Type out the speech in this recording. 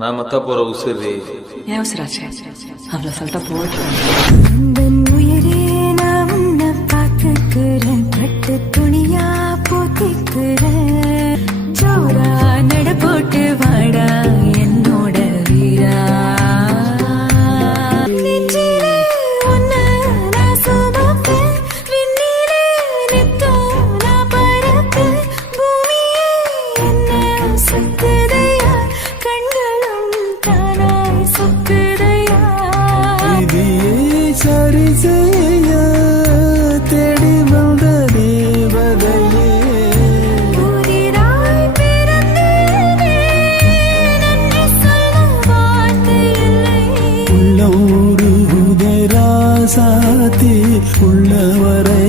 நான் மத்த போற உசுறு ஏன் உசுராச்சு அவ்வளோ சொல்லிட்டா போட்டு உயிரே நான் உன்னை பார்த்துக்கிறேன் பட்டு துணியா போத்திக்கிறேன் ஜோரா நட போட்டு வாடா என்னோட வீரா நெஞ்சிலே உன்னை நான் சுமப்பேன் விண்ணிலே நித்தம் நான் பறப்பேன் பூமியே என்ன சுத்துதையா கண்களும் தானாய் சுத்துதையா சரி செய்ய தேடி வந்த தேவதையே புதிதாய் பிறந்தேனே நன்றி சொல்ல வார்த்தை இல்லை உள்ள ஊரு உதராசாத்தி உள்ளவரை